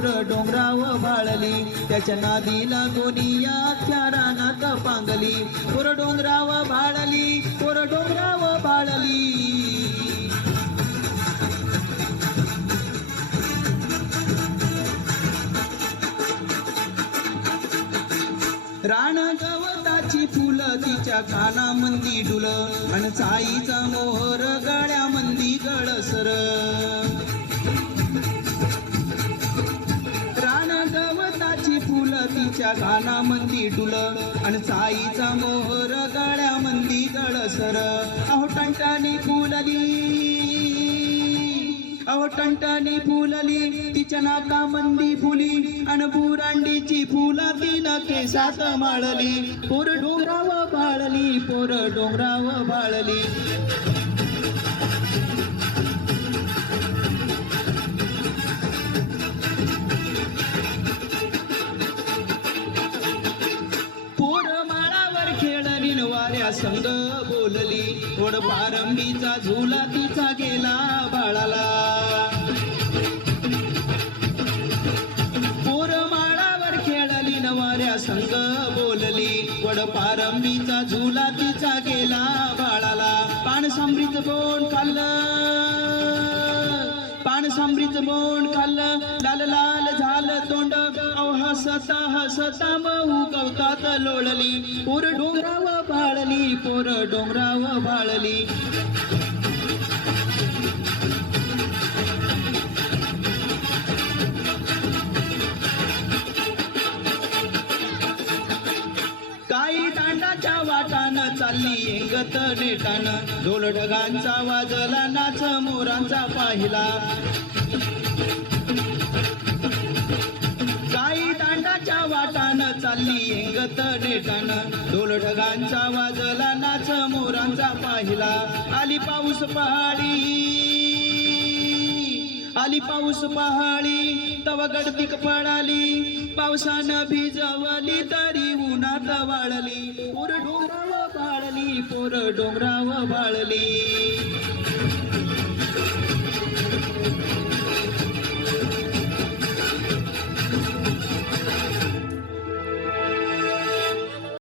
डोंगराव बाळली. त्याच्या नादीला कोणी या रानात पांगली. पोर डोंगराव भाळली पोर डोंगराव भाळली राण गवताची फुलं तिच्या कानामंदी डुल. आणि साईचा मोहर गळ्या फुलं कानामंदी डुल आणि चाईचा मोहर गळ्यामंदी गळसर अहो टंटानी फुलली. अहो टंटानी फुलली. तिच्या नाकामंदी फुली आणि बुरांडीची फुला तिनं केसात माळली. पोर डोंगराव बाळली पोर डोंगराव बाळली खेळली वाऱ्या संग बोलली. थोड पारंबीचा झुला तिचा गेला बाळाला. पोर माळावर खेळली न संग बोलली. वड पारंबीचा झुला तिचा गेला बाळाला. पान समृद्ध बोन खाल्लं. पान समृद्ध बोन खाल्लं. लाल लाल झालं तोंड अव हसता हसता मऊ गवतात लोळली. पोर डोंगराव बाळली पोर डोंगराव बाळली. काही दांडाच्या वाटानं चालली येंगत नेटानं. ढोलढगांचा वाजला नाच मोरांचा पाहिला. वाटानं चालली येंगत ढोल ढगांचा वाजला नाच मोरांचा पाहिला. आली पाऊस पहाडी. आली पाऊस पहाडी. तव गडतिक पडाली. पावसानं भिजवली तरी उन्हात वाळली. पोर डोंगराव बाळली पोर डोंगराव बाळली